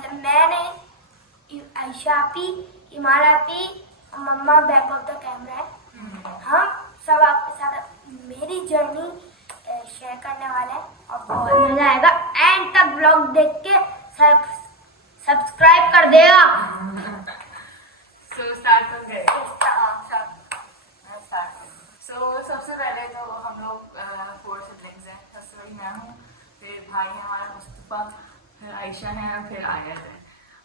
मतलब मैं नहीं, आयशा आपी, ईमान आपी, मम्मा बैक ऑफ द कैमरा है। हम सब आपके साथ मेरी जर्नी शेयर करने वाले हैं और बहुत मजा आएगा। एंड तक ब्लॉग देख के सब्सक्राइब कर देगा। सबसे पहले तो हम लोग 4 सिबलिंग्स हैं। सबसे बड़ी मैं हूँ, फिर भाई है हमारा मुस्तफा, फिर आयशा है, फिर आयत है।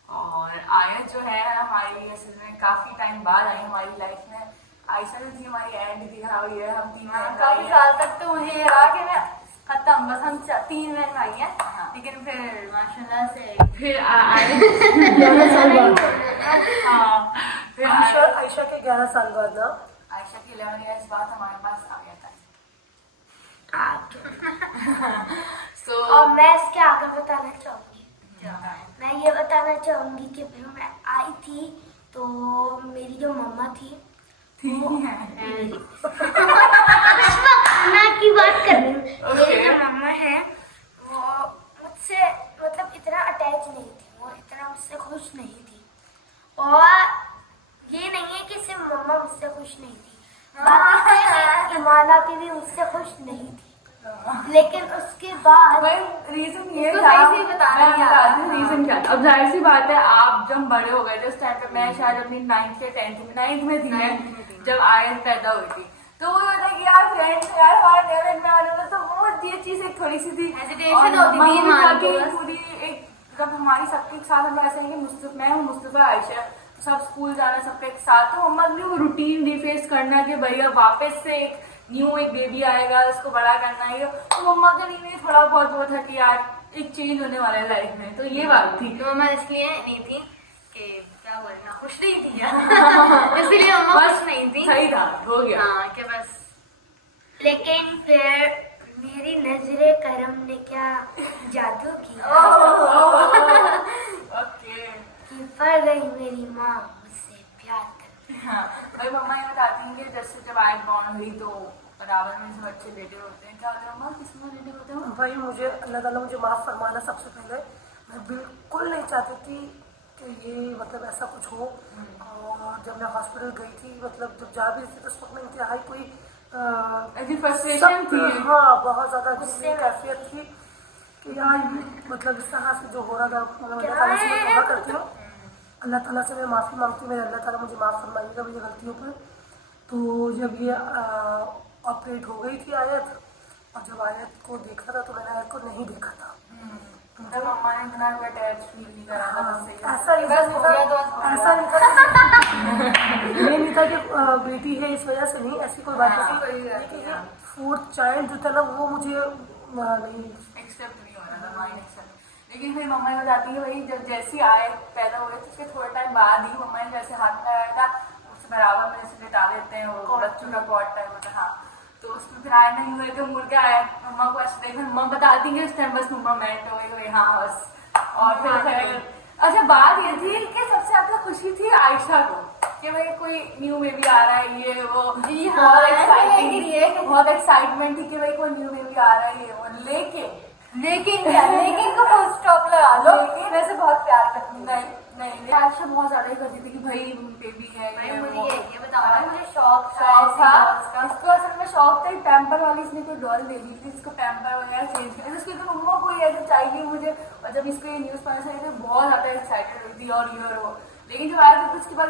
और आयत जो है हमारी असल में काफ़ी टाइम बाद आई हमारी लाइफ में। आयशा जो थी हमारी एंड दिखा हुई है। हम 3 काफी साल तक तो मुझे ये रहा कि मैं खत्म, बस हम 3 बहन भाई हैं। लेकिन फिर माशाल्लाह से फिर आयत फिर आयशा के 11 साल बाद ना, आयशा के 11 ईयर्स बाद हमारे पास आ गया था। और मैं इसके आगे बताना चाहूँगी, मैं ये बताना चाहूँगी कि फिर मैं आई थी तो मेरी जो मम्मा थी मैं की बात कर रही हूँ। मेरी जो मम्मा है वो मुझसे मतलब इतना अटैच नहीं थी, वो इतना मुझसे खुश नहीं थी। और ये नहीं है कि सिर्फ मम्मा मुझसे खुश नहीं थी, बाकी ईमाना की भी मुझसे खुश नहीं थी। लेकिन उसके बाद रीजन ये था, रीजन क्या था। अब जाहिर सी बात है, आप जब बड़े हो गए थे उस टाइम पे, मैं शायद अपनी 9th या 10th में थी मैं जब आयत पैदा हुई थी। तो वो होता है कि यार फ्रेंड्स यार हमारे नए में आने वाले, तो वो ये चीज एक थोड़ी सी थी हेजिटेशन होती थी। पूरी एक जब हमारी सबके साथ हम ऐसे हैं कि मैं हूँ मुस्तफा, आयशा, तो सब स्कूल जाना सबके एक साथ, तो मम्मा ने वो रूटीन रिफेस करना कि भैया वापस से एक बेबी आएगा, उसको बड़ा करना है। तो मम्मा के लिए थोड़ा बहुत वो था कि यार एक चेंज होने वाला है लाइफ में, तो ये बात थी। तो मम्मा इसलिए नहीं थी कि क्या बोलना, खुश नहीं थी इसलिए मम्मा खुश नहीं थी। सही था, हो गया। हाँ कि बस। लेकिन फिर मेरी नजरे करम ने क्या जादू किया कि पड़ गई मेरी माँ मुझसे प्यार करती। हाँ, भाई मम्मा ये बताती हैं कि जैसे जब आयत बॉर्न हुई तो बराबर में जो अच्छे रिलेटिव होते हैं, क्या होता है मम्मा, किसमें रिलेटिव होते हैं? भाई मुझे अल्लाह ताला मुझे माफ़ फरमाना। सबसे पहले मैं बिल्कुल नहीं चाहती थी कि ये मतलब ऐसा कुछ हो। और जब मैं हॉस्पिटल गई थी, मतलब जब जा भी रही थी तो उस वक्त में इंतहाई कोई फ्रस्ट्रेशन थी। हाँ, बहुत ज़्यादा गुस्से कैफियत थी कि यार मतलब इस तरह से जो हो रहा था। अल्लाह ताला से मैं तौबा करती हूँ, अल्लाह ताला से मैं माफ़ी मांगती हूँ, मेरे अल्लाह ताला मुझे माफ़ फरमाइएगा मेरी गलतियों पर। तो जब ये ऑपरेट हो गई थी आयत, और जब आयत को देखा था तो मैंने आयत को नहीं देखा था। मम्मा ने इतना अटैच फील नहीं करा था मुझसे। ऐसा नहीं था ये नहीं था कि बेटी है इस वजह से, नहीं, ऐसी कोई बात नहीं। लेकिन ये 4th चाइल्ड जो था ना, वो मुझे नहीं एक्सेप्ट नहीं हो रहा था, माइंड एक्सेप्ट। लेकिन फिर मम्मा ने बताती है भाई जब जैसी आए पैदा हुए तो उसके थोड़े टाइम बाद ही मम्मा ने जैसे हाथ में लगाया था उससे बराबर में जैसे लेटा देते हैं वो बच्चों का कॉट टाइम होता है। हाँ, तो उसमें फिर आए नहीं हुए तो मुड़ के आए मम्मा को ऐसे देखा, मम्मा बताती है उस टाइम बस मोमेंट हो गई हाँ बस। और फिर अच्छा बात ये थी कि सबसे ज्यादा खुशी थी आयशा को कि भाई कोई न्यू बेबी आ रहा है, ये वो जी हाँ, बहुत एक्साइटमेंट थी कि भाई कोई न्यू बेबी आ रहा है ये वो। लेकिन को फुल स्टॉप लगा लो, वैसे बहुत प्यार करती हूँ। नहीं आयशा बहुत ज्यादा ही करती थी कि भाई बेबी है। मुझे ये बताओ, मुझे शौक था इसको, असल में शौक था पैम्पर वाली, इसने कोई डॉल दे दी थी इसको पैम्पर वगैरह चेंज कर, उसकी तो मम्मा को ऐसे चाहिए मुझे। और जब इसको ये न्यूज़ पता चली तो बहुत ज्यादा एक्साइटेड हुई थी और ये और वो। लेकिन जब आया तो उसके बाद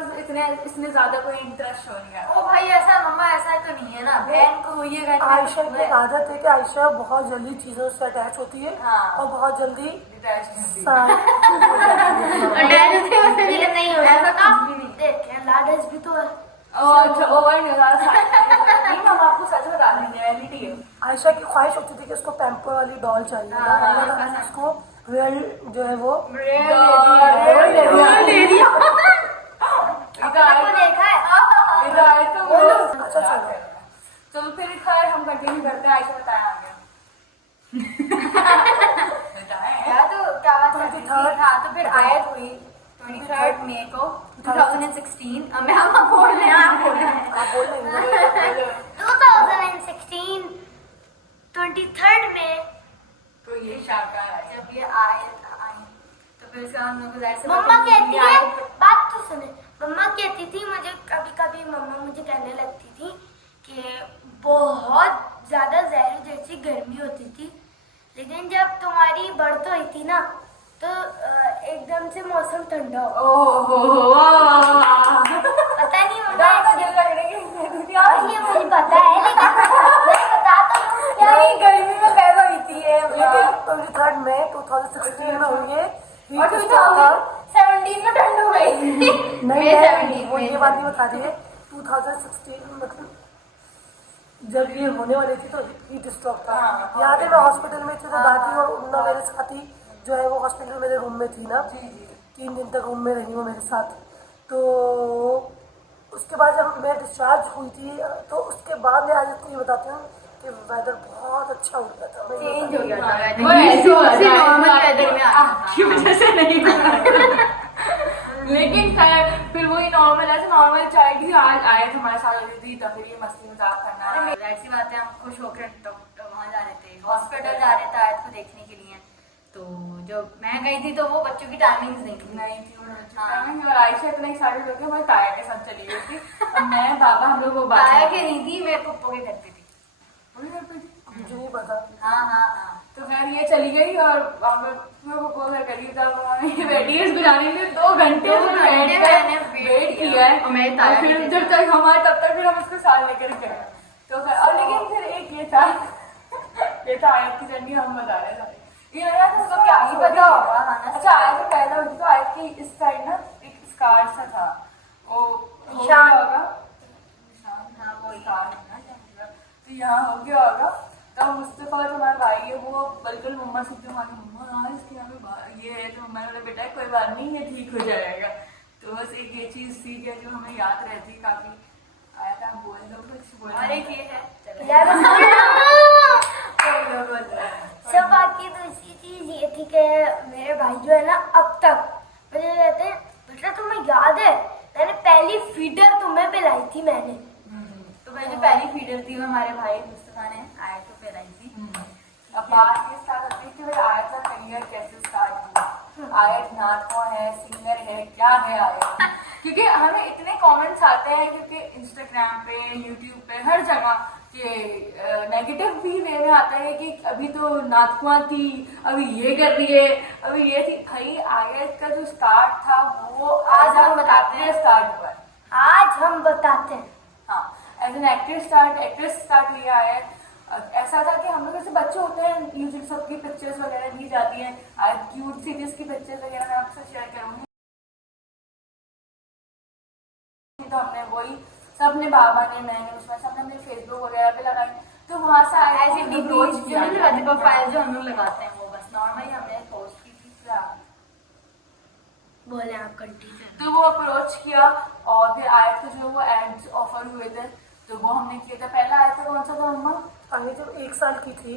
इसने ज्यादा कोई इंटरेस्ट शो नहीं आया। ओ भाई ऐसा मम्मा ऐसा तो नहीं है ना, बहन को ये कहते हैं। आयशा की आदत है कि आयशा बहुत जल्दी चीजों से अटैच होती है। हाँ। और बहुत जल्दी नहीं हो ऐसा देख लाडस भी तो है। ओवर नहीं हो रहा, हम आपको सच बता रहे हैं, रियलिटी है। आयशा की ख्वाहिश होती थी कि उसको पैम्पर वाली डॉल चाहिए। अल्लाह ताला ने उसको रियल जो है वो चलो फिर खैर हम कंटिन्यू करते हैं। आयशा बताया आगे तो क्या बात करती थी। हाँ, तो फिर आयत हुई 23 मई को 2016। अब हम बोल रहे हैं 2016 23rd में तो ये शाका है। जब ये आयत आई तो फिर उसके बाद हम लोग को जाहिर सी मम्मा बात कहती है, है, बात तो सुने, मम्मा कहती थी मुझे, कभी कभी मम्मा मुझे कहने लगती थी कि बहुत ज्यादा जहर जैसी गर्मी होती थी, लेकिन जब तुम्हारी बर्थ हुई थी ना तो एकदम से मौसम ठंडा हो, पता नहीं मम्मा और ये मुझे पता है, लेकिन मैं बता तो दूं क्या है। गर्मी में पैदा हुई थी ये लेकिन 23 मई 2016 में हुई है और 2017 में ठंड हो गई। नहीं May 17, वो ये May बात नहीं बता रही है। 2016 में मतलब जब ये होने वाली थी तो हीट स्ट्रोक था। याद है मैं हॉस्पिटल में थी तो दादी और उन्ना मेरे साथ ही जो है वो हॉस्पिटल मेरे रूम में थी ना, 3 दिन तक रूम में रही वो मेरे साथ। तो उसके बाद जब मैं डिस्चार्ज हुई थी तो उसके बाद मैं आज आपको ये बताती हूँ कि वेदर बहुत अच्छा हो गया था। मैं ये चेंज हो गया था weather। वो ऐसे हो उसी जाता है, normal weather में आता था। की वजह से नहीं लेकिन खैर फिर वही नॉर्मल ऐसे नॉर्मल चाइल्ड ही आज आए थे हमारे साथ होती थी, तो फिर ये मस्ती मजाक करना है। ऐसी बात है, हम खुश होकर वहाँ जा रहे थे, हॉस्पिटल जा रहे थे आयत को देखने के लिए। तो जो मैं गई थी तो वो बच्चों की टाइमिंग्स नहीं थी। नहीं थी और आयशा इतना एक्साइटेड होकर मैं ताया के साथ चली गई थी और मैं बाबा हम लोग वो ताया के नहीं थी, मैं पप्पो के घर पे थी। वही घर पे थी। मुझे नहीं पता। हाँ। तो खैर ये चली गई और वो घर करीब था, ये बैठी है इसको जाने के लिए 2 घंटे दो घंटे मैंने वेट किया है और मेरे ताया फिर भी जब तक हम आए तब तक फिर हम उसको साथ लेकर गए। तो फिर और लेकिन फिर एक ये था आयत की जर्नी हम बता रहे थे। ये लग रहा था उसको क्या ही पता होगा। अच्छा आयत से पहले हुई तो आयत की इस साइड ना एक स्कार सा था, वो हो गया होगा हाँ, वो स्कार है ना, तो यहाँ हो गया होगा। तो मुस्तफा जो हमारा भाई है वो बिल्कुल मम्मा से जो हमारी मम्मा इसके यहाँ पे ये है, तो मम्मा ने बोला बेटा कोई बात नहीं ये ठीक हो जाएगा। तो बस एक ये चीज थी कि जो हमें याद रहती काफी। आया था बोल दो कुछ बोल। और एक ये है, चलो। यार बोलो। सब बाकी दूसरी चीज ये थी कि मेरे भाई जो है ना अब तक मुझे कहते हैं बेटा तुम्हें याद है मैंने पहली फीडर तुम्हें पिलाई थी मैंने। तो मैं जो पहली फीडर थी वो हमारे भाई मुस्तफा ने आयत को पिलाई थी। अब बात ये स्टार्ट होती है कि भाई आयत का करियर कैसे स्टार्ट हुआ। आयत नाटक है, सिंगर है, क्या है आयत? क्योंकि हमें इतने कमेंट्स आते हैं क्योंकि इंस्टाग्राम पे, यूट्यूब पे, हर जगह कि नेगेटिव भी वे में आता है कि अभी तो नाटकुआ थी, अभी ये कर रही है, अभी ये थी। भाई आयत का जो स्टार्ट था वो आज हम बताते हैं स्टार्ट हुआ है। आज हम बताते हैं। हाँ, एज एन एक्ट्रेस स्टार्ट हुई है आयत। ऐसा था कि हम लोग जैसे बच्चे होते हैं यूजुअली सबकी पिक्चर्स वगैरह दी जाती हैं, आयत क्यूट सी जिसकी पिक्चर्स वगैरह मैं आपसे शेयर करूँगी। तो हमने वही सबने बाबा ने मैंने उसमें सबने अपने फेसबुक वगैरह पे लगाई, तो वहाँ से ऐसे डिप्रोच जो है ना प्रोफाइल जो हम लोग लगाते हैं वो बस नॉर्मली हमने पोस्ट की थी। बोले आप कंटिन्यू। तो वो अप्रोच किया और फिर आयत को जो वो एड्स ऑफर हुए थे तो वो हमने किया था। पहला आयत कौन सा था मम्मा? आगे जब 1 साल की थी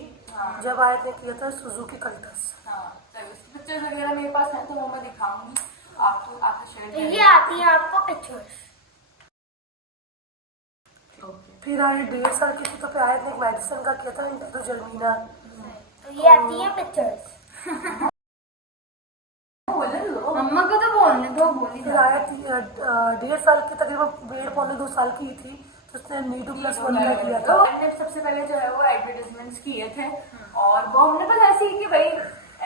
जब आयत ने किया था सुजुकी कल्टस। हाँ, चलो उसकी पिक्चर्स वगैरह मेरे पास है तो वो मैं दिखाऊंगी आपको, आपसे शेयर तो करूंगी। ये आती है आपको पिक्चर्स। फिर आयत 1.5 साल की थी तो फिर आयत ने एक मेडिसिन का किया था इंटेरोजर्मिना। तो ये आती है पिक्चर्स। मम्मा को तो बोलने दो, बोली फिर आयत 1.5 साल की तकरीबन 1.5-2 साल की थी तो उसने नीडू+1 का किया था। तो हमने सबसे पहले जो है वो एडवर्टाइजमेंट्स किए थे और वो हमने बस ऐसे ही कि भाई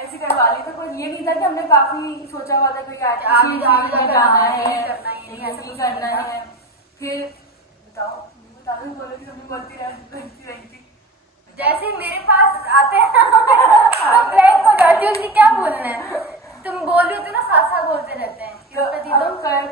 ऐसे करवा ली। तो कोई ये नहीं था कि हमने काफी सोचा हुआ था कोई आगे जाना है, करना ही नहीं, ऐसा नहीं कुछ करना नहीं था। है। फिर बता दो बोलो कि हमने बोलती रही थी। जैसे मेरे पास आते हैं तो ब्लैंक हो जाती है, उसकी क्या बोलना है। तुम बोल रही होती ना, साथ साथ बोलते रहते हैं। तो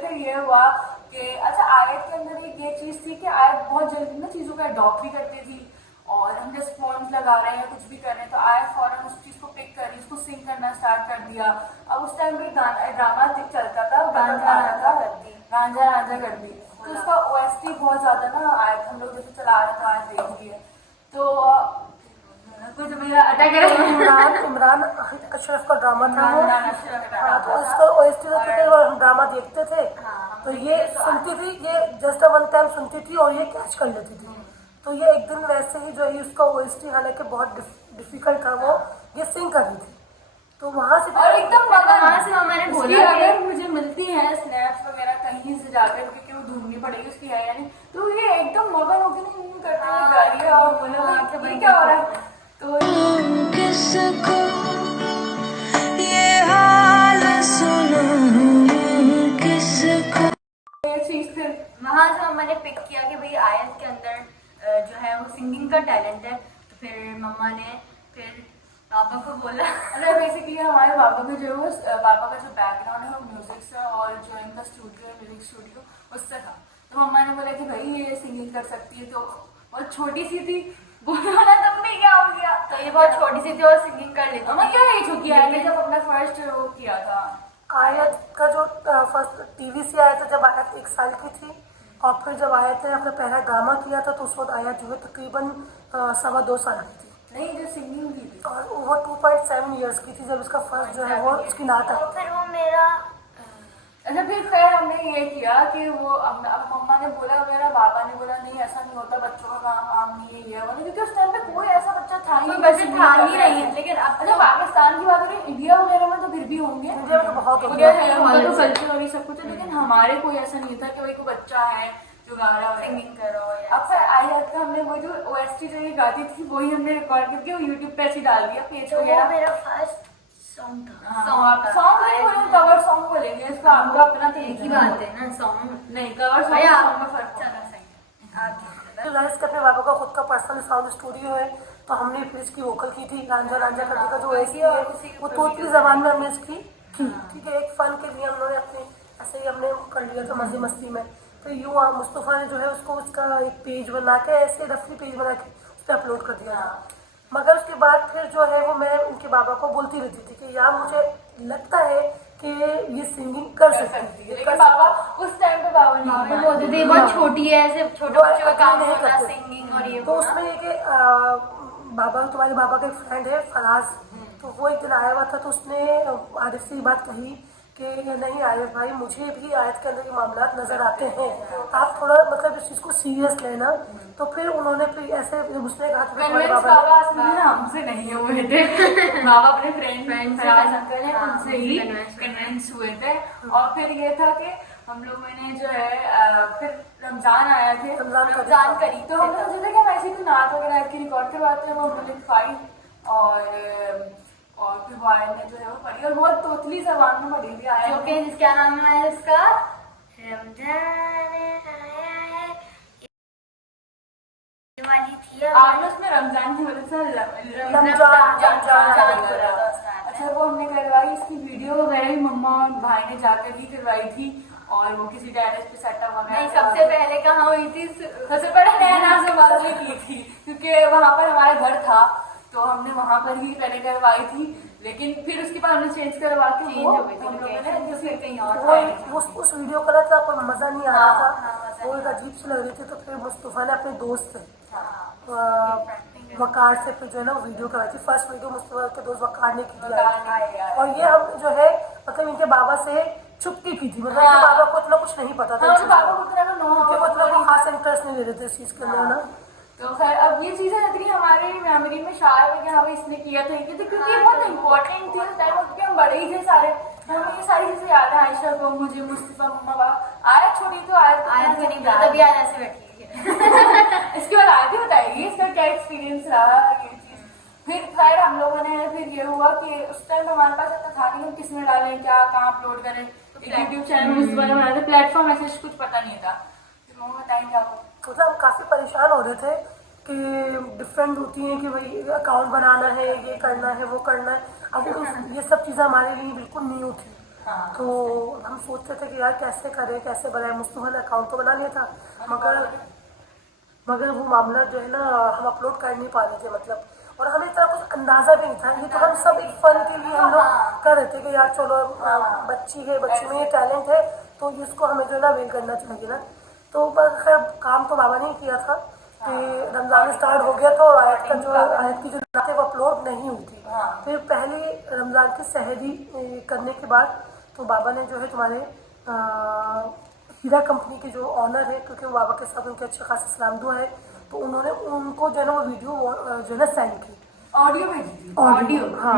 फिर ये हुआ कि अच्छा आयत के अंदर एक ये चीज थी कि आयत बहुत जल्दी ना चीजों का अडॉप्ट भी करती थी और हम जैसे फोन लगा रहे हैं कुछ भी कर रहे हैं तो आयत फौरन उस चीज को पिक करी, उसको सिंग करना स्टार्ट कर दिया। अब उस टाइम भी ड्रामा चलता था, गांजा रांझा कर दी। गांजा रांझा कर दी। तो उसका OST बहुत ज्यादा ना आयत हम लोग जैसे चला रहे तो आयत देख लिया तो कुछ मेरा अटैक इमरान अशरफ का ड्रामा था वो। इमरान अशरफ का हाँ, तो उसको OST देखते थे और हम ड्रामा देखते थे। तो ये सुनती थी, ये जस्ट 1 टाइम सुनती थी और ये कैच कर लेती थी। तो ये एक दिन वैसे ही जो है उसका OST हालांकि बहुत डिफिकल्ट था वो ये सिंग कर रही थी। तो वहाँ से और एकदम वहाँ से मम्मा जाकर, क्योंकि वो ढूंढनी पड़ेगी उसकी है या नहीं। तो ये एकदम मगन होकर नहीं करते हुए जा रही है और बोला ये क्या हो रहा है। तो किसको ये हाल सुनाऊं किसको। ये चीज फिर वहाँ से मम्मा ने पिक किया कि भाई आयत के अंदर जो है वो सिंगिंग का टैलेंट है, तो फिर मम्मा ने फिर पापा को बोला। मतलब बेसिकली हमारे पापा का जो पापा का जो बैकग्राउंड है वो म्यूजिक से और जो इनका स्टूडियो है म्यूजिक स्टूडियो उससे था। तो मम्मा ने बोला कि भाई ये सिंगिंग कर सकती है। तो बहुत छोटी सी थी, बोला ना तब भी क्या हो गया। तो ये बहुत छोटी सी थी और सिंगिंग कर लेती मम्मा क्या एज होगी आयत जब अपना फर्स्ट वो किया था। आयत का जो फर्स्ट टीवी से आया था जब आयत 1 साल की थी, और फिर जब आयत ने अपना पहला ड्रामा किया था तो उस वक्त आयत जो है तकरीबन 2.25 साल की थी, नहीं जो सिंगिंग की थी और वो 2.7 ईयर्स की थी जब उसका फर्स्ट जो है वो उसकी नात आई। तो फिर वो मेरा अच्छा फिर खैर हमने ये किया कि वो अब मम्मा ने बोला, मेरा पापा ने बोला नहीं ऐसा नहीं होता, बच्चों का काम नहीं है वो, क्योंकि उस टाइम पे कोई ऐसा बच्चा था ही कोई नहीं, बच्चे जो था singing ही कर नहीं, रहा है। लेकिन अब अच्छा पाकिस्तान की बात करें, इंडिया वगैरह में तो फिर भी होंगे, इंडिया में तो बहुत हो इंडिया गया। है उनका तो कल्चर और ये सब कुछ है, लेकिन हमारे कोई ऐसा नहीं था कि भाई कोई बच्चा है जो गा रहा है सिंगिंग करो या अब फिर आई का हमने वो जो OST जो ये गाती थी वही हमने रिकॉर्ड करके वो यूट्यूब पे ऐसे डाल दिया पेज तो वो वगैरह। मेरा फर्स्ट सॉन्ग था। सॉन्ग नहीं बोलेंगे, कवर सॉन्ग बोलेंगे, इसका आपका अपना एक ही तरीका बात है ना सॉन्ग। नहीं कवर भाई सॉन्ग आप में फर्क होता है। चलो सही आगे। रिलाइज करने बाबा का खुद का पर्सनल साउंड स्टूडियो है, तो हमने फिर इसकी वोकल की थी। रांझा रांझा करके का जो OST है वो तोतली जबान में हमने इसकी की, ठीक है, एक फन के लिए हम लोगों ने अपने ऐसे ही हमने कर लिया था मजे मस्ती में। तो यूँ मुस्तफ़ा ने जो है उसको उसका एक पेज बना के ऐसे रफली पेज बना के उस पर अपलोड कर दिया था। मगर उसके बाद फिर जो है वो मैं उनके बाबा को बोलती रहती थी कि यार मुझे लगता है कि ये सिंगिंग कर सकती है, लेकिन पापा उस टाइम पे पापा नहीं बोलते थे बहुत छोटी है, ऐसे छोटे बच्चों का काम नहीं होता करते। सिंगिंग और ये तो उसमें ये कि बाबा तुम्हारे बाबा का एक फ्रेंड है फराज, तो वो एक दिन आया हुआ था, तो उसने आरिफ से ये बात कही कि नहीं आरिफ भाई मुझे भी आयत के अंदर ये मामला नजर आते हैं, आप थोड़ा मतलब इस चीज़ को सीरियस लेना। तो फिर उन्होंने फिर ऐसे उसने कहा कि तुम्हारे कन्वेंस बाबा बाबा असली में हमसे नहीं हुए थे बाबा अपने फ्रेंड फराज अंकल है उनसे ही कन्वेंस हुए थे। और फिर ये था कि हम लोगों ने जो है फिर रमजान आया थे, रमजान करी तो हमने सोचा था कि हम ऐसे तो नात वगैरह की रिकॉर्ड करवाते हैं, वो हमने लिखवाई और फिर वो आयत ने जो है वो पढ़ी और बहुत तोतली जबान में पढ़ी थी जो आयत कि क्या नाम है इसका रमजान आया है ये वाली थी। आपने उसमें रमजान की वजह से रमजान बोला था। अच्छा वो हमने करवाई, इसकी वीडियो वगैरह भी मम्मा और भाई ने जाकर ही करवाई थी और वो किसी गैरेज पे सेटअप वगैरह नहीं सबसे पहले कहाँ हुई थी? सबसे पहले नैना से बात में की थी, क्योंकि वहाँ पर हमारा घर था तो हमने वहाँ पर ही पहले करवाई थी, लेकिन फिर उसके बाद हमने चेंज करवा के चेंज वो हो गई थी हम लोगों ने लोकेशन, दूसरे कहीं और वो करवाई थी। उस वीडियो का ना था पर मज़ा नहीं आ रहा था, मज़ा वो एक अजीब सी लग रही थी। तो फिर मुस्तफ़ा ने अपने दोस्त से वकार से फिर जो है ना वीडियो करवाई थी। फर्स्ट वीडियो मुस्तफ़ा के दोस्त वकार ने की थी और ये हम जो है मतलब इनके बाबा से चुपके की थी, मतलब इनके बाबा को इतना कुछ नहीं पता था, पापा को उतना क्योंकि वो इतना कोई खास इंटरेस्ट नहीं ले रहे थे इस चीज़ के अंदर ना। तो खैर अब ये चीजें लगती हमारे मेमोरी में शायद है कि हाँ भाई इसने किया था ये, क्योंकि ये बहुत इंपॉर्टेंट थी उस टाइम, क्योंकि हम बड़े ही थे सारे, हमें ये सारी चीजें याद है। आयशा को, मुझे, मुस्तफा, मम्मा बाबा। आयत छोटी तो आयत आयत को नहीं पता, तभी आज ऐसे बैठी है। इसके बाद आयत ही बताएगी इसका क्या एक्सपीरियंस रहा ये चीज। फिर खैर हम लोगों ने फिर ये हुआ कि उस टाइम हमारे पास इतना था नहीं, हम किस में डालें क्या कहाँ अपलोड करें, यूट्यूब चैनल मुस्तफा ने बनाया था, प्लेटफॉर्म ऐसे कुछ पता नहीं था। फिर मम्मा बताएंगे क्या वो मतलब हम काफ़ी परेशान हो रहे थे कि डिफरेंट होती हैं कि भाई अकाउंट बनाना है, ये करना है, वो करना है। अब ये सब चीज़ें हमारे लिए बिल्कुल न्यू थी, तो हम सोचते थे कि यार कैसे करें, कैसे बनाएं। मुस्तफ़ा ने अकाउंट तो बना लिया था मगर वो मामला जो है ना हम अपलोड कर नहीं पा रहे थे, मतलब और हमें इतना कुछ अंदाज़ा भी नहीं था। ये तो हम सब एक फन के लिए हम लोग कर रहे थे कि यार चलो बच्ची है, बच्ची में ये टैलेंट है तो इसको हमें जो है ना अवेल करना चाहिए ना। तो खैर काम तो बाबा ने किया था कि रमज़ान स्टार्ट हो गया था और आयत की जो नात है वो अपलोड नहीं हुई थी। फिर पहली रमज़ान की सहरी करने के बाद तो बाबा ने जो है तुम्हारे हीरा कंपनी के जो ऑनर है, क्योंकि वो बाबा के साथ उनके अच्छे खासे सलाम दुआ है, तो उन्होंने उनको जो है ना वो वीडियो जो है ना सेंड की, ऑडियो भेजी थी। ऑडियो हाँ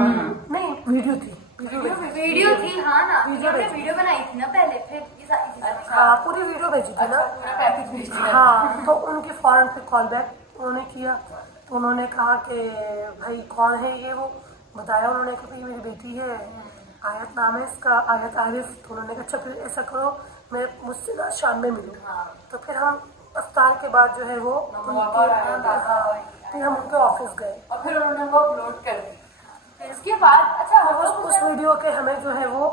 नहीं वीडियो थी, वीडियो थी हाँ ना, वीडियो हमने भेजी। वीडियो बनाई थी ना पहले, फिर ये सारी चीजें। हाँ पूरी वीडियो भेजी थी ना। अच्छा पूरा पैकेज भेज दिया। हाँ तो उनकी फौरन फिर कॉल बैक उन्होंने किया, तो उन्होंने कहा कि भाई कौन है ये, वो बताया उन्होंने कि भाई मेरी बेटी है, आयत नाम है इसका, आयत आरिफ। तो उन्होंने कहा अच्छा फिर ऐसा करो मैं मुझसे ना शाम में मिलूँ। तो फिर हम अफ्तार के बाद जो है वो फिर हम उनके ऑफिस गए। और फिर उन्होंने वो अपलोड कर दी। फिर इसके बाद अच्छा हम लोग उस वीडियो के हमें जो है वो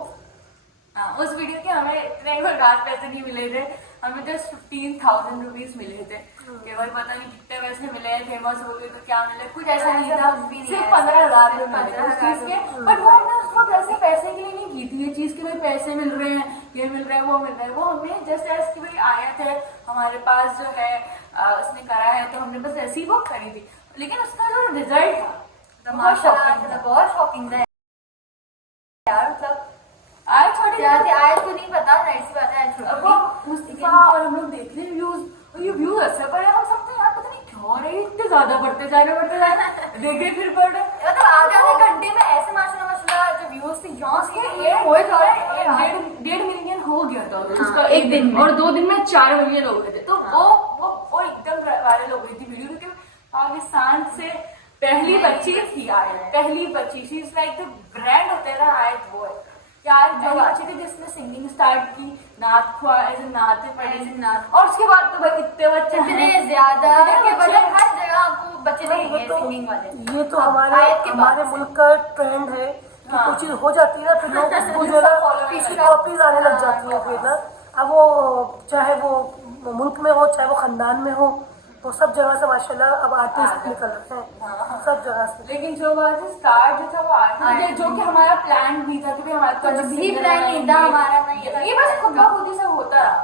उस वीडियो के हमें इतने ही बर्बाद पैसे नहीं मिले थे, हमें जस्ट 15,000 रुपीज मिले थे। केवल पता नहीं कितने पैसे मिले, फेमस हो गए तो क्या मिले, कुछ ऐसा नहीं था, सिर्फ 15,000 मिले थे उस चीज के। बट वो हमने उसको पैसे के लिए नहीं की थी, ये चीज के लिए पैसे मिल रहे हैं, ये मिल रहा है, वो मिल रहा है, वो हमें जस्ट ऐसे कि भाई आयत है हमारे पास जो है उसने करा है तो हमने बस ऐसी वो करी थी। लेकिन उसका जो रिजल्ट था बहुत शॉकिंग था यार, मतलब आयत छोटी क्या थी आयत को नहीं पता, जाहिर सी बात है आयत छोटी वो थी। मुस्तफा और हम लोग देख रहे व्यूज, और ये व्यूज अच्छा पड़े, हम सबसे यार पता नहीं क्यों रहे इतने ज्यादा बढ़ते जा रहे देखे फिर बढ़ रहे। मतलब आधे घंटे में ऐसे माशाल्लाह जो व्यूज थे यहाँ से डेढ़ मिलियन हो गया था उसका एक दिन में। और 2 दिन में 4 मिलियन हो गए थे। तो वो एकदम वायरल हो गई थी वीडियो, क्योंकि पाकिस्तान से पहली बच्ची थी आयत, पहली बच्ची, she is like the brand होता है ना आयत, वो है यार पहली बच्ची थी जिसने सिंगिंग स्टार्ट की, नात खुआ ऐसे नाते पढ़े, और उसके बाद तो भाई इतने बच्चे इतने ज्यादा इतने कि बच्चे मतलब हर जगह आपको बच्चे देखेंगे सिंगिंग वाले। ये तो हमारे मुल्क का ट्रेंड है कि कोई चीज हो जाती है ना फिर लोग उसको जो है ना पीछे कॉपीज आने लग जाती है फिर ना। अब वो चाहे वो मुल्क में हो चाहे वो खानदान में हो, तो सब जगह से माशाल्लाह अब आर्टिस्ट निकल रहे हैं सब जगह से। लेकिन जो बात है स्टार्ट जो था वो आर्टिस्ट, जो कि हमारा प्लान भी था कि भाई हमारा कुछ भी प्लान नहीं था हमारा, नहीं ये बस खुद ब खुद ही सब होता रहा।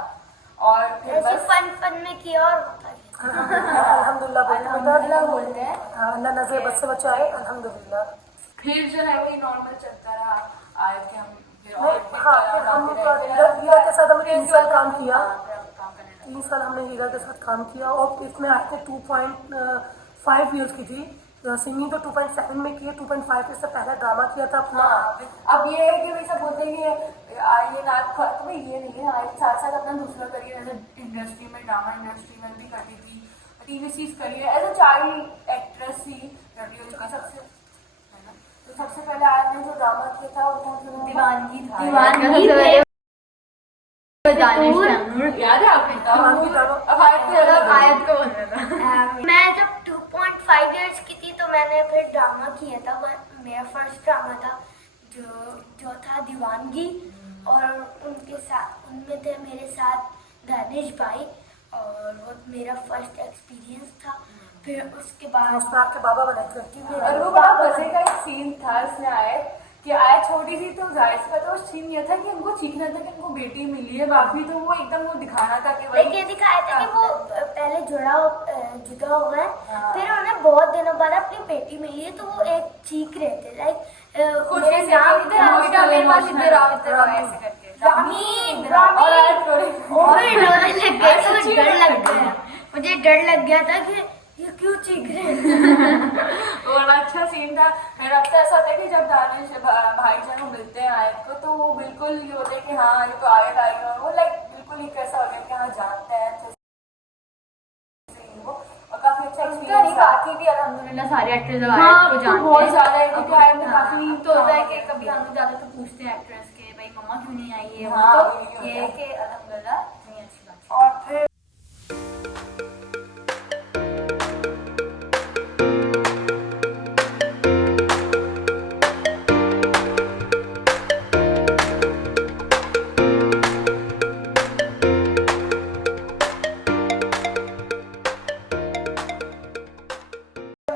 और फिर ऐसे बस फन में किया और होता गया। अल्हम्दुलिल्लाह बोलते हैं। अल्लाह नजर बद से बचाए अल्हम्दुलिल्लाह। फिर जो है वही नॉर्मल चलता रहा, आए थे हम फिर हाँ फिर हम हीरा के साथ हमने 3 साल काम किया, 3 साल हमने हीरा के साथ काम किया और इसमें आए थे 2.5 ईयर्स की थी सिंगिंग, तो 2.7 में किए, 2.5 इससे पहले ड्रामा किया था अपना। अब ये है कि भाई सब बोलते हैं कि ये नाच तो भाई ये नहीं है, आए साथ साथ अपना दूसरा करियर एज इंडस्ट्री में, ड्रामा इंडस्ट्री में भी करती थी, TV series career as a child actress ही करती है सबसे, है ना। तो सबसे पहले आयत ने जो ड्रामा किया था वो दीवानगी था, दीवानगी थे। याद है आपको? दीवानगी ड्रामा। अब आयत को बोलना था। मैं जब 2.5 इयर्स की थी तो मैंने फिर ड्रामा किया था, मेरा फर्स्ट ड्रामा था जो था दीवानगी, और उनके साथ उनमें थे मेरे साथ दानिश भाई, और वो मेरा फर्स्ट एक्सपीरियंस था। फिर उसके बाद उसमें आपके बाबा बने थे। और वो बड़ा मजे का एक सीन था उसमें आयत कि आयत छोटी सी तो जाहिर सी बात है वो सीन ये था कि उनको सीखना था कि उनको बेटी मिली है बाकी, तो वो एकदम वो दिखाना था कि लेकिन ये दिखाया था कि वो पहले जुड़ा हुआ है, फिर उन्हें बहुत दिनों बाद अपनी बेटी मिली है, तो वो एक चीख रहे थे लाइक मेरा नाम इधर आओ, मेरे पास इधर आओ ऐसे करके। रामी और रोने लग गए, तो मुझे डर लग गया, मुझे डर लग गया था कि ये क्यों चीख रहे हैं। और अच्छा सीन था। मेरा अब तो ऐसा होता है कि जब दानिश भाईजान को मिलते हैं आयत को, तो वो बिल्कुल ये होता है कि हाँ ये तो आयत आई है, और वो लाइक बिल्कुल ही कैसा हो गया कि हाँ जानते हैं अच्छे से वो, और काफी अच्छा एक्सपीरियंस था। बाकी भी अल्हम्दुलिल्लाह सारे एक्टर्स हाँ, आयत को तो जानते बहुत हैं। ज्यादा है क्योंकि आयत ने काफी तो होता है कि कभी हम लोग ज्यादा तो पूछते हैं एक्ट्रेस के भाई मम्मा क्यों नहीं आई है, हाँ, तो यही ये होता है कि अल्हम्दुलिल्लाह इतनी अच्छी बात है। और फिर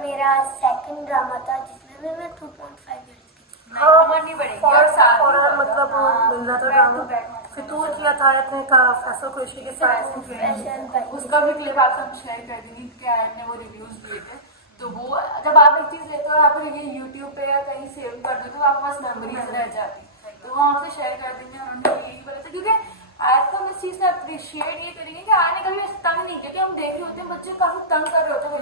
मेरा सेकंड ड्रामा था जिसमें भी मैं 2.5 इयर्स की थी। नहीं पड़ेगी और साथ ही फौरन मतलब मिल रहा था ड्रामा। फितूर किया था आयत ने का फैसल कुरैशी के साथ। फैशन भाई उसका भी क्लिप आपसे हम शेयर कर देंगे क्योंकि आयत ने वो रिव्यूज दिए थे। तो वो जब आप एक चीज लेते हो और आप ये यूट्यूब पे या कहीं सेव कर दो तो आपके पास मेमोरीज रह जाती, तो वो आपसे शेयर कर देंगे। उन्होंने यही बोला था क्योंकि आयत को इस चीज से अप्रिशिएट ये करेंगे कि आने कभी ऐसे तंग नहीं किया, कि हम देख रहे होते हैं बच्चे काफी तंग कर रहे होते हैं,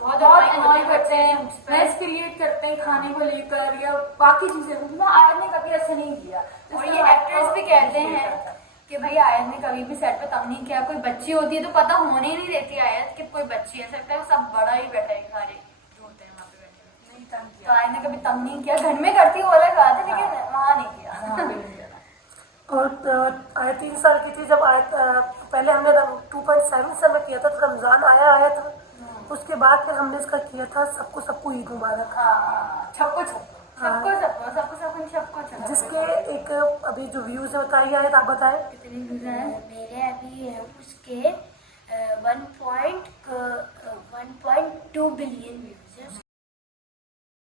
बहुत annoy करते हैं, मैस क्रिएट करते हैं खाने को लेकर या बाकी चीजें। आयत ने कभी ऐसा नहीं किया। और ये एक्टर्स भी कहते हैं कि भाई आयत ने कभी भी सेट पे तंग नहीं किया। कोई बच्ची होती है तो पता होने ही नहीं देती आयत कि कोई बच्ची है, सकता है सब बड़ा ही बैठा है, सारे जो होते हैं वहाँ पे बैठे हुए। नहीं तंग तो किया। आयत ने कभी तंग नहीं किया, घर में करती वो अलग बात है, लेकिन वहाँ नहीं किया। और आयत 3 साल की थी जब आयत पहले हमने 2.7 से में किया था, तो रमज़ान आया था, उसके बाद फिर हमने इसका किया था सबको ईद मुबारक, हाँ, छप्पो जिसके एक अभी जो व्यूज़ है बताइए आयत, आप बताएं कितनी व्यूज हैं? मेरे अभी है उसके 1.2 बिलियन व्यूज है।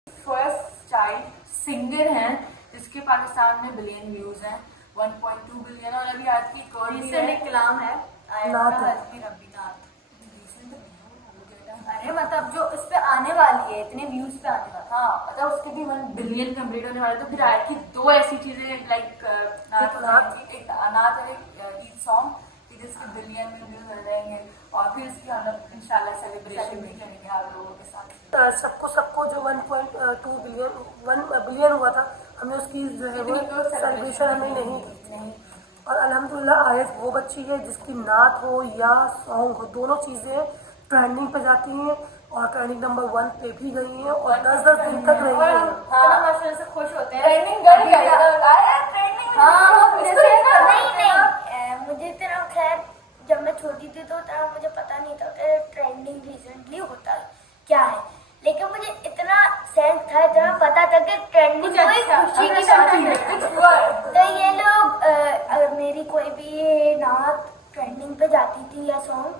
फर्स्ट चाइल्ड सिंगर हैं जिसके पाकिस्तान में बिलियन व्यूज हैं, 1.2 बिलियन। और अभी आज की एक और भी रिसेंट है, एक कलाम है आयत नात का, है। हस्बी रब्बी नात। अरे मतलब जो इस पे आने वाली है, इतने व्यूज पे आने वाली हाँ मतलब उसके भी 1 बिलियन कंप्लीट होने वाले। तो फिर आयत की 2 ऐसी चीजें लाइक नात हो जाएंगी, एक नात और एक ईद सॉन्ग, जिसके बिलियन में व्यूज हो जाएंगे। और फिर इसकी हम लोग इंशाल्लाह सेलिब्रेशन भी करेंगे आप लोगों के साथ। सबको जो 1.2 बिलियन हुआ था, हमने उसकी जो है वो सेलिब्रेशन हमने नहीं की। और अल्हम्दुलिल्लाह आयत वो बच्ची है जिसकी नात हो या सॉन्ग हो, दोनों चीज़ें ट्रेंडिंग पे जाती हैं और ट्रेंडिंग नंबर 1 पे भी गई हैं और 10-10 दिन तक रही और हैं। इतना माशाल्लाह से खुश होते हैं। ट्रेंडिंग कर गया ट्रेंडिंग। हाँ नहीं मुझे इतना खैर जब मैं छोटी थी तो इतना मुझे पता नहीं था कि ट्रेंडिंग रिसेंटली होता क्या है, लेकिन मुझे इतना सेंस था, इतना पता था कि ट्रेंडिंग कोई खुशी की बात है। तो ये लोग अगर मेरी कोई भी नात ट्रेंडिंग पे जाती थी या सॉन्ग,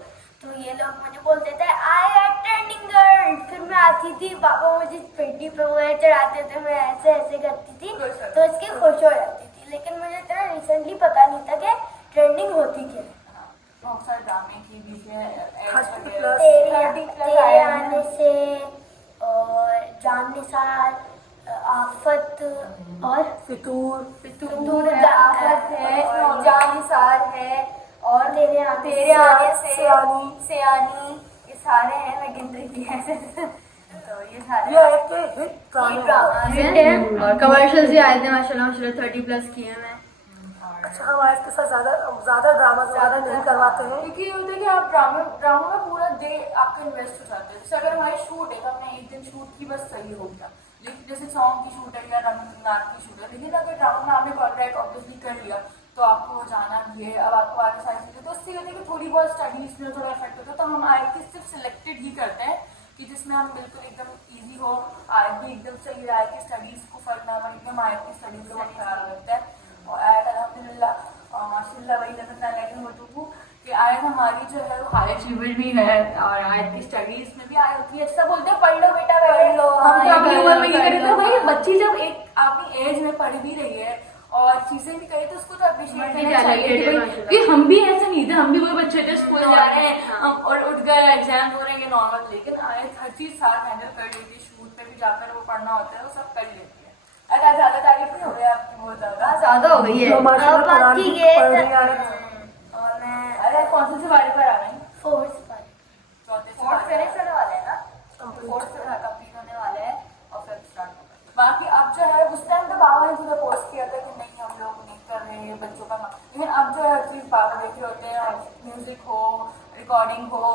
तो ये लोग मुझे बोलते थे आई एम ट्रेंडिंग गर्ल। फिर मैं आती थी, पापा मुझे पेटी पे वो चढ़ाते थे, मैं ऐसे ऐसे करती थी तो इसकी खुश हो जाती थी। लेकिन मुझे इतना रिसेंटली पता नहीं था कि ट्रेंडिंग होती क्या है। बहुत सारे ड्रामे की बीच में 30+ तेरे आने से और जान निसार, आफत और फितूर है, आफत है, जानिसार है और तेरे आने से सियानी, ये सारे हैं, मैं गिन रही थी। तो ये सारे ये आयत के हिट गाने हैं। और कमर्शियल्स भी आए थे माशाल्लाह 30+ किए हैं। अच्छा, हम आयत के साथ ज़्यादा ड्रामा नहीं करवाते हैं। क्योंकि ये होता है कि आप ड्रामा में पूरा डे आपका इन्वेस्ट हो जाता है। जैसे अगर हमारी शूट है तो हमने एक दिन शूट की बस सही हो गया, लेकिन जैसे सॉन्ग की शूट है या नाट की शूट है, लेकिन अगर ड्रामा में आपने कॉन्ट्रैक्ट ऑब्वियसली कर लिया तो आपको जाना भी है, अब आपको आगे सारी चीज़ें, तो उससे होता है कि थोड़ी बहुत स्टडीज में थोड़ा इफेक्ट होता है। तो हम आयत की सिर्फ सिलेक्टेड ही करते हैं कि जिसमें हम बिल्कुल एकदम ईजी हो, आयत भी एकदम सही रहा है कि स्टडीज़ को फर्क ना पड़े, हम आयत की स्टडीज को बहुत खराब लगता है। और आयत अल्हम्दुलिल्लाह माशाल्लाह वही लगता है, लेकिन वो कि आयत हमारी जो है वो हाई अचीवर भी है और आयत की स्टडीज में भी आयत होती है। अच्छा बोलते हैं पढ़ लो बेटा पढ़ लो, हम तो अपनी उम्र में ये करते हैं। भाई बच्ची जब एक अपनी एज में पढ़ भी रही है और चीजें भी करे तो उसको तो अप्रिशिएट करना चाहिए कि हम भी ऐसे नहीं थे, हम भी कोई बच्चे थे स्कूल जा रहे हैं और उठ गए एग्जाम हो रहे हैं नॉर्मल, लेकिन आयत हर चीज साथ हैंडल कर लेती है। शूट पे भी जाकर वो पढ़ना होता है, वो सब कर लेती है। अगर ज्यादा तारीफ नहीं हो गई आपकी, बहुत ज्यादा हो गई है। तो माशाल्लाह कुरान भी पढ़ रही है आयत। और मैं अरे कौन से बारे पर आ रहे हैं? फोर्स पर चौथे से फोर्थ बारे। फिनिश होने वाले हैं ना, Complete। फोर्थ कंप्लीट होने वाले हैं और फिर स्टार्ट होगा। बाकी अब जो है उस टाइम तो बाबा ने मुझे पोस्ट किया था कि नहीं हम लोग नहीं कर रहे हैं बच्चों का, लेकिन अब जो है हर चीज बाबा देख रहे होते हैं, म्यूजिक हो, रिकॉर्डिंग हो,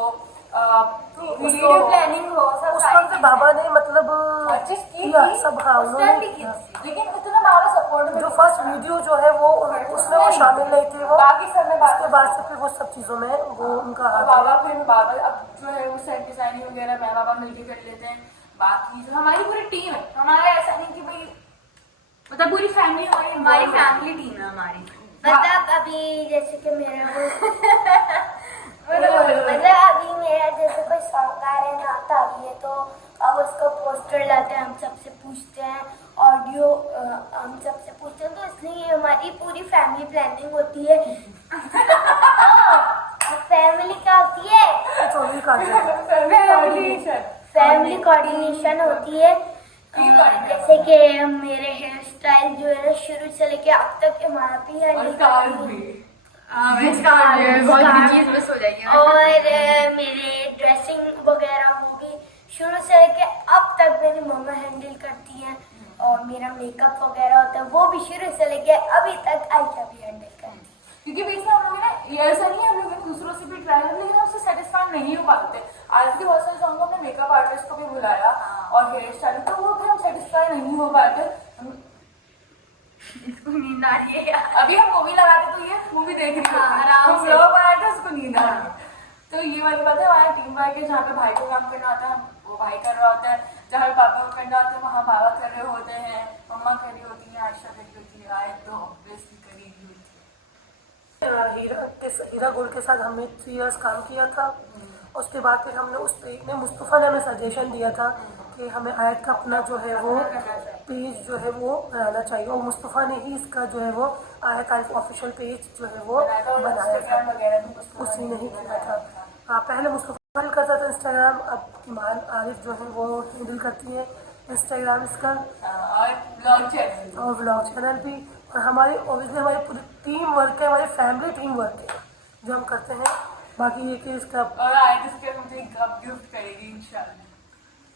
वीडियो प्लानिंग हो, सब उस वक्त बाबा ने मतलब हर चीज किया सब। हाँ, उन्होंने लेकिन इतना बाबा सपोर्ट जो फर्स्ट वीडियो जो है वो उसमें वो शामिल नहीं थे, वो बाकी सब में उसके बाद से फिर वो सब चीज़ों में वो उनका हाथ है। बाबा फिर बाबा अब जो है वो सेट डिजाइनिंग वगैरह मैं बाबा मिलके कर लेते हैं। बाकी जो हमारी पूरी टीम है, हमारा ऐसा नहीं कि भाई मतलब पूरी फैमिली हमारी फैमिली टीम है हमारी। मतलब अभी जैसे कि मेरा मतलब अभी मेरा जैसे कोई सॉन्ग आ रहा है ना आता अभी है, तो अब उसका पोस्टर लाते हैं, हम सबसे पूछते हैं, ऑडियो हम सबसे पूछते हैं, तो इसलिए हमारी पूरी फैमिली प्लानिंग होती है। फैमिली क्या होती है? चौधरी का फैमिली कोऑर्डिनेशन होती है। जैसे कि मेरे हेयर स्टाइल जो है शुरू से लेके अब तक इमारत भी है, बहुत चीज मिस हो जाएगी। और मेरे ड्रेसिंग वगैरह वो भी शुरू से लेके अब तक मेरी मम्मा हैंडल करती हैं, और मेरा मेकअप वगैरह होता है वो भी शुरू से लेके अभी तक आयशा भी हैंडल करती है। क्योंकि बीच में हम लोग ना ये ऐसा नहीं है, हम लोग ने दूसरों से भी ट्राई किया लेकिन उससे सेटिस्फाई नहीं हो पाते। आज के बहुत सारे सॉन्ग हमने मेकअप आर्टिस्ट को भी बुलाया और हेयर स्टाइल, तो वो भी हम सेटिस्फाई नहीं हो पाते। इसको नींद आ रही है यार। अभी हम मूवी लगाते तो ये मूवी देख रही होती है, हम लोग आए थे उसको नींद आ रही है। तो ये वाली बात है, हमारा टीम वर्क है, जहाँ पे भाई को काम करना होता है वो भाई कर रहा होता है, जहाँ पे पापा को करना होता है वहाँ पापा कर रहे होते हैं, मम्मा कर रही होती है, आयशा कर रही होती है, आए तो ऑब्वियसली कर ही होती है। हीरा गोल्ड के साथ हमने 3 इयर्स काम किया था। उसके बाद फिर हमने उस पेज में मुस्तफ़ा ने हमें सजेशन दिया था कि हमें आयत का अपना जो है वो पेज जो है वो बनाना चाहिए, और मुस्तफ़ा ने ही इसका जो है वो आयत आरिफ ऑफिशियल पेज जो है वो बनाया था, उसी ने ही किया था। पहले मुस्तफ़ा हैंडल करता था इंस्टाग्राम, अब ईमान आरिफ जो है वो हैंडल करती है इंस्टाग्राम इसका और व्लॉग चैनल भी। और हमारी ऑब्वियसली हमारी पूरी टीम वर्क है, हमारी फैमिली टीम वर्क है जो हम करते हैं। बाकी ये कि इसका और आयत इसके मुझे कप गिफ्ट करेगी इंशाल्लाह।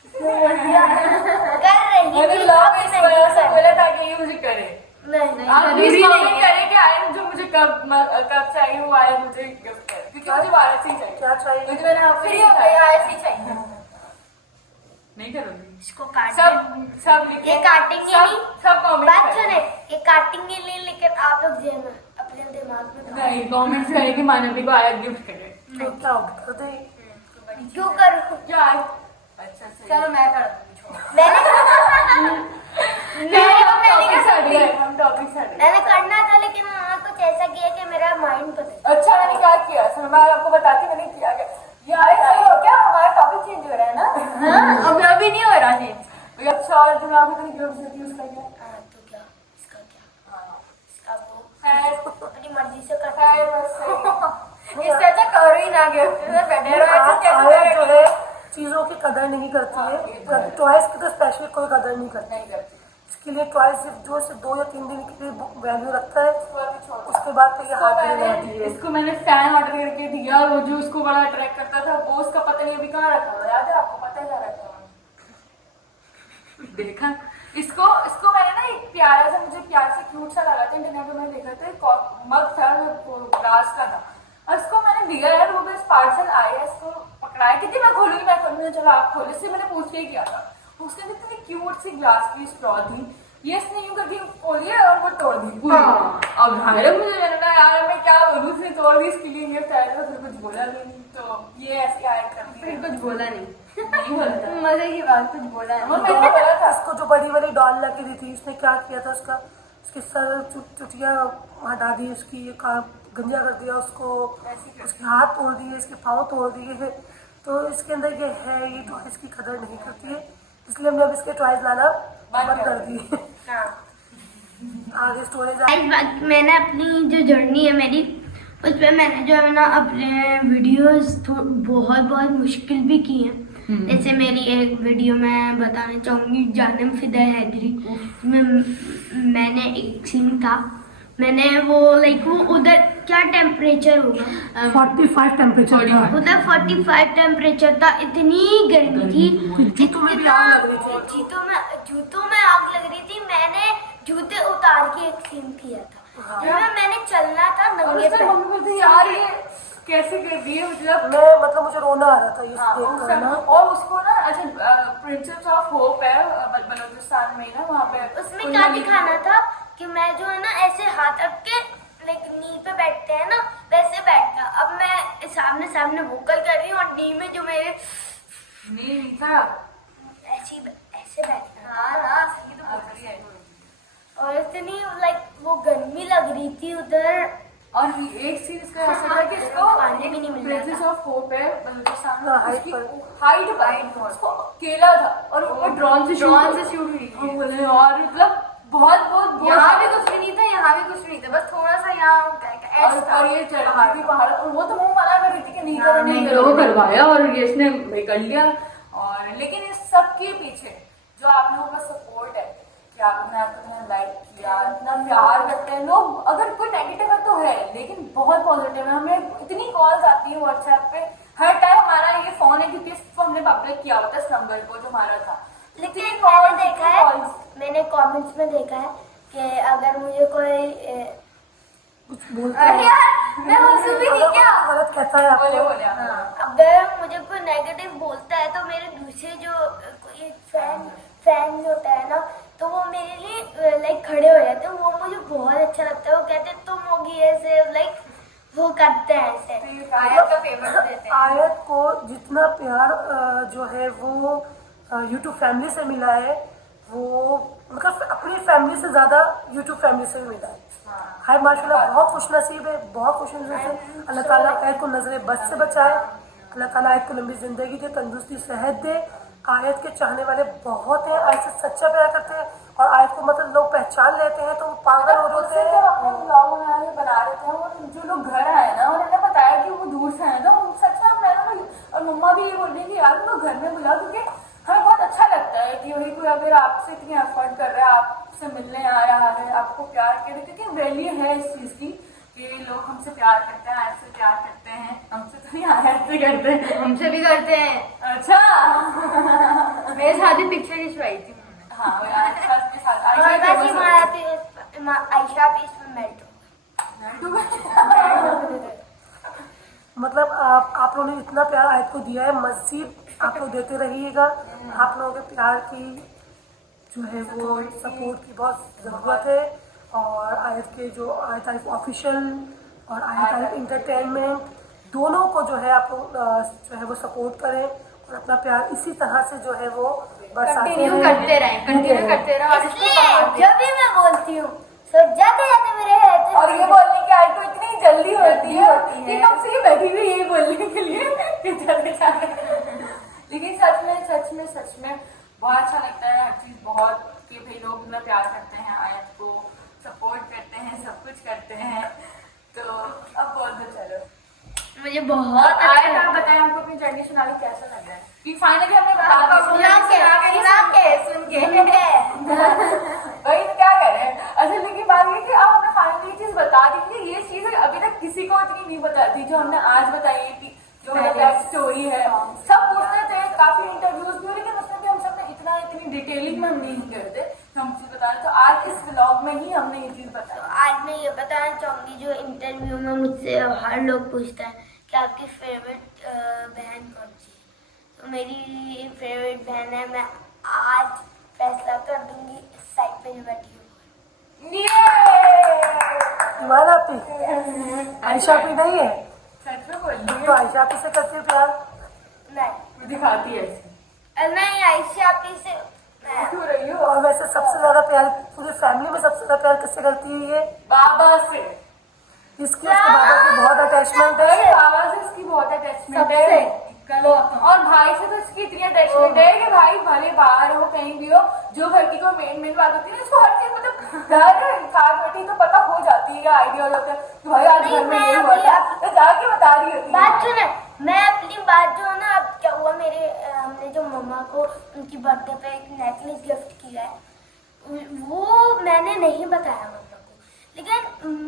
कर रही मैंने थी, लॉग अब इस नहीं वजह से कर- बोला था कि ये मुझे करे। नहीं आप प्लीज कमेंट करें कि आयत जो मुझे कब चाहिए वो आयत मुझे गिफ्ट करे, क्योंकि मुझे भारत से ही चाहिए। क्या चाहिए? क्योंकि मैंने आपको फ्री हो गई, ऐसे ही चाहिए। नहीं करोगी इसको काट सब लिखे, ये काटेंगे सब- नहीं, सब कमेंट बात सुने, ये काटेंगे नहीं, लेकिन आप लोग देना अपने दिमाग में नहीं कमेंट्स करें कि मानवी को आयत गिफ्ट करे। तो क्या होगा कर दे। क्यों करूँ? क्या आयत? अच्छा सही। चलो मैं कर दूंगी, छोड़ो। हम टॉपिक हट गए। मैंने करना था, लेकिन उन्होंने कुछ ऐसा किया कि मेरा माइंड बदल। अच्छा मैंने क्या किया, सुनो मैं आपको बताती मैंने किया क्या। यार सही हो क्या, हमारा टॉपिक चेंज हो रहा है ना। हाँ, अब अभी नहीं हो रहा चेंज। अच्छा और जो मैं आपको गिफ्ट देती हूँ उसका क्या? तो क्या इसका क्या, इसका वो खैर अपनी मर्जी से करता खैर बस सही। इससे अच्छा करो ही ना गिफ्ट, बैठे रहो ऐसे आयत जो कैसे। है चीज़ों की कदर नहीं करती है, टॉयज की तो स्पेशली कोई कदर नहीं करती। नहीं करती, इसके लिए टॉयज सिर्फ 2 या 3 दिन के लिए वैल्यू रखता है, उसको अभी छोड़ दो। उसके बाद तो ये हाथ में रहती है। इसको मैंने फैन ऑर्डर करके दिया, वो जो उसको बड़ा अट्रैक्ट करता था वो उसका पता नहीं अभी कहाँ रखा हुआ है, याद है आपको? पता है कहाँ रखा हुआ है? देखा इसको इसको मैंने ना एक प्यारा सा, मुझे प्यार से क्यूट सा लगा था, इंटरनेट पे मैंने देखा था, एक मग था वो ग्लास का था, और इसको मैंने दिया है, वो बस पार्सल आया, इसको पकड़ाया कि मैं खोलूंगी, चलो आप खोले, इससे मैंने पूछ के किया था। उसके अंदर इतनी क्यूट सी ग्लास की स्ट्रॉ थी, ये इसने यूं करके खोली और वो तोड़ दी पूरी। अब भाई मुझे लगना यार मैं क्या बोलूं, उसने तोड़ दी, इसके लिए गिफ्ट आया था, फिर कुछ बोला भी नहीं, तो ये ऐसी आया करती है। कुछ बोला नहीं, नहीं बोलता मजे की बात, कुछ बोला वो नहीं। मैंने बोला था। इसको जो बड़ी वाली डॉल लगी दी थी, इसने क्या किया था, उसके सर चुटिया हटा दी, उसकी ये गंजा कर दिया उसको, उसके हाथ तोड़ दिए, इसके पाँव तोड़ दिए है। तो इसके अंदर ये है, ये टॉयज की कदर नहीं करती है, इसलिए हमने अब इसके टॉयज लाना बंद कर दिए। आगे स्टोरेज मैंने अपनी जो जर्नी है मेरी, उसमें मैंने जो है ना अपने वीडियोस बहुत मुश्किल भी की हैं। जैसे मेरी एक वीडियो मैं बताना चाहूँगी, जानम फिदा हैदरी में मैंने एक सीन था, मैंने वो लाइक वो उधर क्या टेम्परेचर होगा, 45 टेम्परेचर था, उधर 45 टेम्परेचर था, इतनी गर्मी थी, जूतों में भी आग लग रही थी। जूतों में आग लग रही थी। मैंने जूते उतार के एक सीन किया था, जिसमें मैंने चलना था नंगे उसने मम्मी बोलती यार ये कैसे कर दिए, मतलब मुझे रोना आ रहा था ये देख कर ना। और उसको ना, अच्छा प्रिंसेस ऑफ होप है बलूचिस्तान में ना, वहाँ पे उसमें क्या दिखाना था कि मैं जो है ना ऐसे हाथ रख के लाइक नी पे बैठते हैं ना, वैसे बैठता। अब मैं सामने वोकल कर रही हूँ और नी में जो मेरे नहीं था ऐसे बैठना। हाँ सही तो बोल रही है। और इतनी लाइक वो गर्मी लग रही थी उधर, और एक सीन इसका ऐसा था कि इसको पानी भी नहीं मिल रहा प्रिंसेस ऑफ होप है बलूचिस्तान में, हाँ, उसकी हाइट उसको अकेला था और ऊपर ड्रोन से शूट हुई। हम बोले और मतलब बहुत यहाँ भी कुछ भी नहीं था, यहाँ भी कुछ नहीं था, बस थोड़ा सा यहाँ ऐसा था। और ये चढ़ रही थी पहाड़, और वो तो मुंह मना कर रही थी कि नहीं करो नहीं करो, वो करवाया और ये इसने कर लिया। और लेकिन इस सब के पीछे जो आप लोगों का सपोर्ट है कि आपने इतना लाइक किया, इतना प्यार करते हैं लोग, अगर कोई नेगेटिव है तो है, है, लेकिन बहुत पॉजिटिव है। हमें इतनी कॉल्स आती है व्हाट्सएप पे हर टाइम। हमारा ये फोन है क्योंकि इसको हमने पब्लिक किया हुआ था, इस नंबर को जो हमारा था। लेकिन इतनी मैंने calls, देखा इतनी है, calls। मैंने कमेंट्स में देखा है कि अगर मुझे कोई कुछ बोलता अरे है यार मैं हंसू भी नहीं क्या? गलत कहता है बोले आपको। बोले आप। अगर मुझे कोई नेगेटिव बोलता है तो मेरे दूसरे जो कोई फैन होता है ना, तो वो मेरे लिए लाइक खड़े हो जाते हैं। वो मुझे बहुत अच्छा लगता है। वो कहते हैं तुम होगी ऐसे, लाइक वो करते हैं ऐसे। आयत का फेमस देते हैं। आयत को जितना प्यार जो है वो यूट्यूब फैमिली से मिला है, वो मतलब अपनी फैमिली से ज़्यादा यूट्यूब फैमिली से भी मिला है। हाय माशाल्लाह, बहुत खुश नसीब है, बहुत खुश नसीब है। अल्लाह ताला आयत को नजर बद से बचाए, अल्लाह ताला आयत को लंबी जिंदगी दे, तंदुरुस्ती सेहत दे। आयत के चाहने वाले बहुत हैं, आयत से सच्चा प्यार करते हैं और आयत को मतलब लोग पहचान लेते हैं तो वो पागल हो उससे जाते जब हैं। अपने ब्लॉग बना रहे थे, और जो लोग घर आए ना और उन्हें बताया कि वो दूर से आए, तो सच में मैंने और मम्मा भी ये बोल रही कि यार उनको घर में बुला, क्योंकि हमें बहुत अच्छा लगता है कि वही कोई अगर आपसे इतनी एफर्ट कर रहा है, आपसे मिलने आ रहा है, आपको प्यार करे, क्योंकि वैल्यू है इस चीज की कि लोग हमसे प्यार करते हैं, आयत से प्यार करते हैं। हमसे तो नहीं, आयत से करते हैं। हमसे भी करते हैं। अच्छा मेरे साथ भी पिक्चर खिंचवाई थी उन्होंने। हाँ, वो आयशा के साथ। और आयशा बस famous आयशा भी इसमें मेल्ट हो गई। मतलब आप लोगों ने इतना प्यार आयत को दिया है, मस्जिद आप लोग देते रहिएगा। आप लोगों के प्यार की जो है वो सपोर्ट की बहुत ज़रूरत है। और आयत के जो आयत आरिफ ऑफिशियल और आयत आरिफ इंटरटेनमेंट दोनों को जो है आप लोग जो है वो सपोर्ट करें और अपना प्यार इसी तरह से जो है वो बरसाते कंटिन्यू करते रहें, कंटिन्यू करते रहें। और इसको इसलिए बढ़ाते जब भी मैं बोलती हूँ सब जाते जाते मेरे हेड और ये बोलने की आयत को इतनी जल्दी होती है होती कि है। कब से ये बैठी हुई है ये बोलने के लिए कि जल्दी जाते। लेकिन सच में बहुत अच्छा लगता है हर चीज बहुत, कि भाई लोग इतना प्यार करते हैं, आयत को सपोर्ट करते हैं, सब कुछ करते हैं। तो अब बोल दो चलो। मुझे बहुत आयत आप बताएं, आपको अपनी जर्नी सुना के कैसा लग रहा है? कि फाइनली हमने बता दिया। सुन के वही तो क्या कर रहे हैं। अच्छा, लेकिन बात ये कि आप हमें फाइनली चीज बता दी कि ये चीज अभी तक किसी को इतनी नहीं बताती जो हमने आज बताई है, कि जो बैक स्टोरी है। सब पूछते थे, काफी इंटरव्यूज भी, लेकिन उसमें भी हम सब इतनी डिटेलिंग में हम नहीं करते, हम चीज बता रहे। तो आज इस व्लॉग में ही हमने ये चीज बताई। आज मैं ये बताना चाहूंगी, जो इंटरव्यू में मुझसे हर लोग पूछता है कि आपकी फेवरेट बहन कौन सी है, तो मेरी फेवरेट बहन है, मैं आज फैसला कर दूंगी इस साइड पे जो बैठी हूँ। ईमान आपी आयशा आपी नहीं है सच में बोल रही तो आयशा आपी से करते हैं प्यार। नहीं, है, दिखाती है ऐसे। नहीं आयशा आपी से मैं क्यों रही हो? और वैसे सबसे ज्यादा प्यार पूरी फैमिली में सबसे ज्यादा प्यार किससे करती हुई है? बाबा से। इसकी उसके बाबा की बहुत अटैचमेंट है। अरे बाबा से इसकी बहुत अटैचमेंट है। चलो, और भाई से तो इसकी इतनी अटैचमेंट है कि भाई भले बाहर हो कहीं भी हो, जो घर की कोई मेन बात होती है ना, उसको हर चीज मतलब घर साथ बैठी तो पता हो जाती है, आइडिया हो जाता है कि भाई आज घर में ये हुआ था, तो जाके बता रही होती है। बात सुने, मैं अपनी बात जो है ना, अब क्या हुआ मेरे हमने जो मम्मा को उनकी बर्थडे पे एक नेकलेस गिफ्ट किया है, वो मैंने नहीं बताया मम्मा को, लेकिन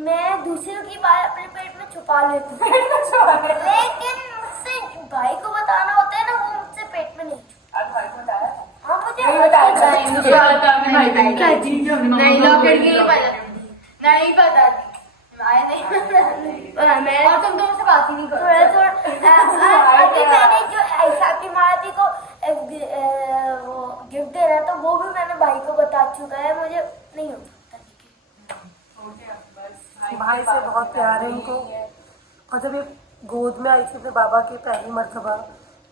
मैं दूसरों की बात अपने पेट में छुपा लेती हूँ। लेकिन मुझसे भाई को बताना होता है ना, वो मुझसे पेट में नहीं छुपा। आज भाई को बताया था? हाँ, मुझे नहीं बताया था। मुझे पता नहीं, लॉकेट की नहीं पता, नहीं पता थी, आया नहीं पता। मैं और तुम तो मुझसे बात ही नहीं थोड़ा करते। अभी मैंने जो आयशा की मालती को वो गिफ्ट देना, तो वो भी मैंने भाई को बता चुका है, मुझे नहीं हो सकता। हो गया, बस भाई से बहुत प्यार है इनको। और जब ये गोद में आई थी अपने बाबा की पहली मर्तबा,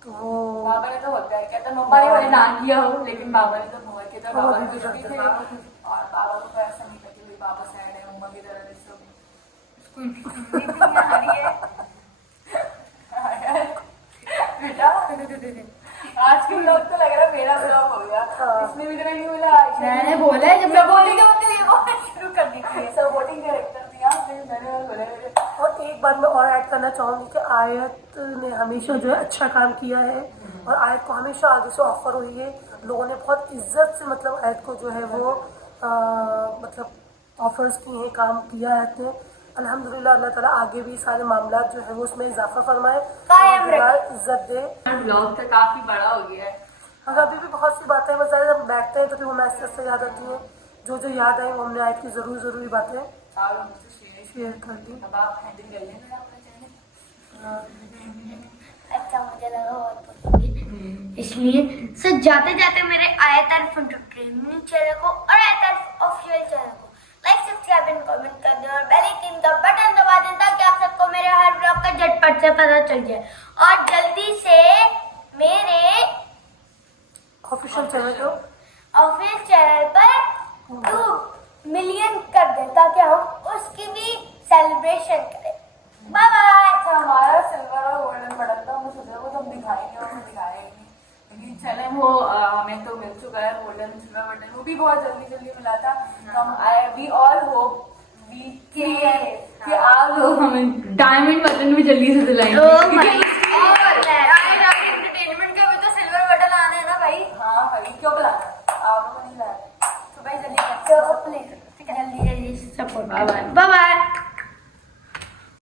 तो वो बाबा ने तो बहुत प्यार किया था। मम्मा ने मुझे ना किया हो, लेकिन बाबा ने तो बहुत किया था। बाबा भी खुश भी करते थे, थे। और बाबा को तो ऐसा नहीं था कि भाई बाबा सैड है, मम्मा की तरह सब। बेटा, आज के ब्लॉग तो लग रहा है मेरा ब्लॉग हो गया। इसने भी तरह नहीं बोला। मैंने बोला है, जब मैं बोलेंगे होते ये बोलना शुरू कर दी थी। सपोर्टिंग कैरेक्टर दिया, फिर मैंने बोला। और एक बात मैं और ऐड करना चाहूँगी कि आयत ने हमेशा जो है अच्छा काम किया है और आयत को हमेशा आगे से ऑफर हुई है। लोगों ने बहुत इज्जत से मतलब आयत को जो है वो मतलब ऑफर्स किए हैं, काम किया आयत ने। अल्हम्दुलिल्लाह अल्लाह ताला आगे भी सारे मामला जो है वो उसमें इजाफा फरमाए, कायम और इज्जत दे। ब्लॉग तो काफी बड़ा हो गया है। मगर अभी भी बहुत सी बातें मजा जब बैठते हैं तो फिर हमें ऐसे ऐसे याद आती हैं, जो जो याद आई वो हमने आयत की ज़रूरी बातें आप लोग मुझसे शेयर कर दी। अब आप हैंडल कर लेना अपना चैनल। अच्छा मुझे लगा और बोलेंगे, इसलिए सर जाते जाते मेरे आयतर एंटरटेनमेंट चैनल को और आयतर ऑफिशियल चैनल को लाइक सब्सक्राइब एंड कमेंट कर दें और बेल आइकन का बटन दबा दें ताकि आप सबको मेरे हर ब्लॉग का झटपट से पता चल जाए। और जल्दी से मेरे ऑफिशियल चैनल को ऑफिशियल चैनल पर 2 मिलियन कर दें ताकि हम उसकी भी सेलिब्रेशन करें। Bye bye. अच्छा हमारा सिल्वर और गोल्डन मेडल था, हमें सोचा वो तो हम दिखाएंगे और हमें दिखाएंगे नहीं, लेकिन चले वो हमें तो मिल चुका है गोल्डन सिल्वर मेडल, वो भी बहुत जल्दी मिला था। तो हम वी ऑल होप कि आप लोग हमें डायमंड बटन भी जल्दी से दिलाएंगे। एंटरटेनमेंट के भी तो सिल्वर मेडल आने हैं ना भाई। हाँ भाई क्यों बुलाना, आप लोगों को नहीं लाया तो भाई जल्दी जल्दी सपोर्ट। Bye bye.